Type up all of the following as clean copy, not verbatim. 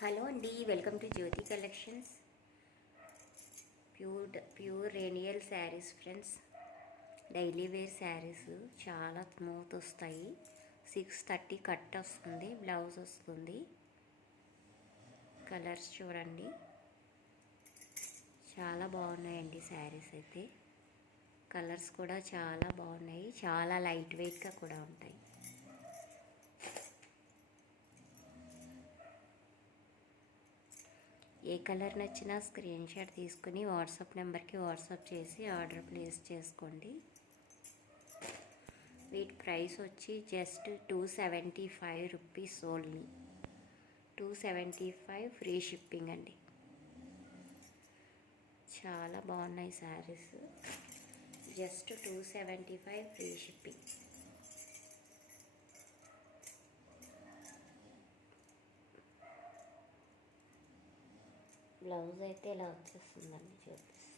Hello అండి, welcome to Jyothi collections. Pure రేనియల్ saris friends. Daily wear saris చాలా స్మూత్ వస్తాయి. 630 కట్ వస్తుంది, బ్లౌజ్ వస్తుంది. కలర్స్ చూడండి, చాలా బాగున్నాయండి శారీస్ అయితే. కలర్స్ కూడా చాలా బాగున్నాయి, చాలా లైట్ వెయిట్గా కూడా ఉంటాయి. ఏ కలర్ నచ్చినా స్క్రీన్ షాట్ తీసుకుని వాట్సాప్ నెంబర్కి వాట్సాప్ చేసి ఆర్డర్ ప్లేస్ చేసుకోండి. వీటి ప్రైస్ వచ్చి just 275 rupees only. 275 free shipping అండి. చాలా బాగున్నాయి saris. Just 275 free shipping. Blouse అయితే ఇలా వచ్చేస్తుందండి, చూపిస్తాను.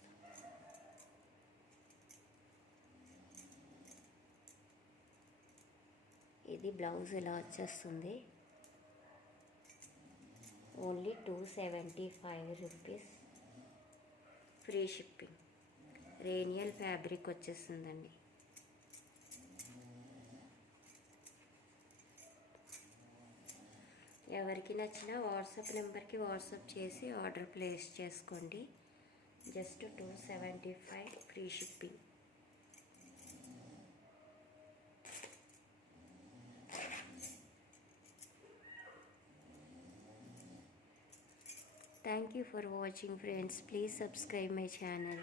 ఇది బ్లౌజ్ ఇలా వచ్చేస్తుంది. Only 275 rupees free shipping. రేనియల్ ఫ్యాబ్రిక్ వచ్చేస్తుందండి. ఎవరికి నచ్చినా వాట్సాప్ నెంబర్కి వాట్సాప్ చేసి ఆర్డర్ ప్లేస్ చేసుకోండి. Just 275 free shipping. Thank you for watching friends. Please subscribe my channel.